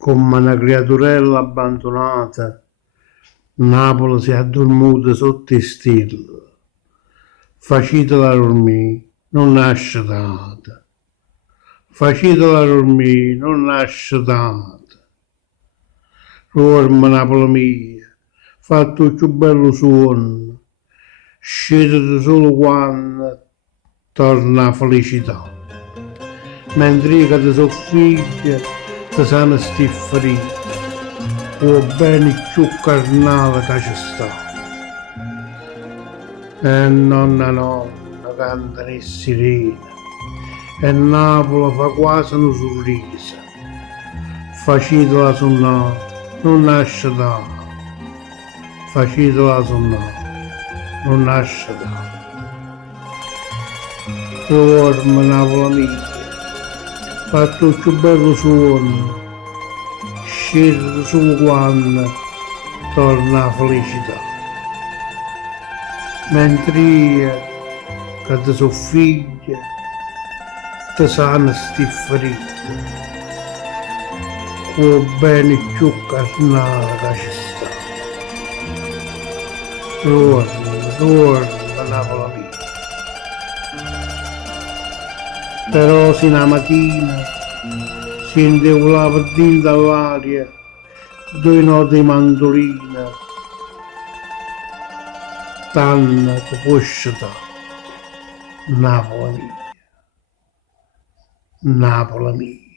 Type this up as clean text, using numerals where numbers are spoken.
Come una creaturella abbandonata, Napoli si è addormuta sotto i stelle. Facitela dormire, non nasce data. Facitela dormire, non nasce data. Dorma Napoli mia, fatto il più bello suono, scendete solo quando torna la felicità. Mentre che ti soffiglia, ti sanno sti ferite, o bene più carnale che ci sta. E nonna canta le sirene, e Napoli fa quasi un sorriso. Facitela suonare, non nasce da. Facitela suonare, non nasce da. Dorme Napoli mia, fatto il più bello suono, scende solo quando torna la felicità. Mentre io, che ti soffiglia, ti sanno sti ferite, o bene più carnale che ci sta. Torna Napoli mia. Però se una mattina sente una verdina dall'aria, due note di mandolina, tanto che può sciatare. Napoli mia, Napoli mia.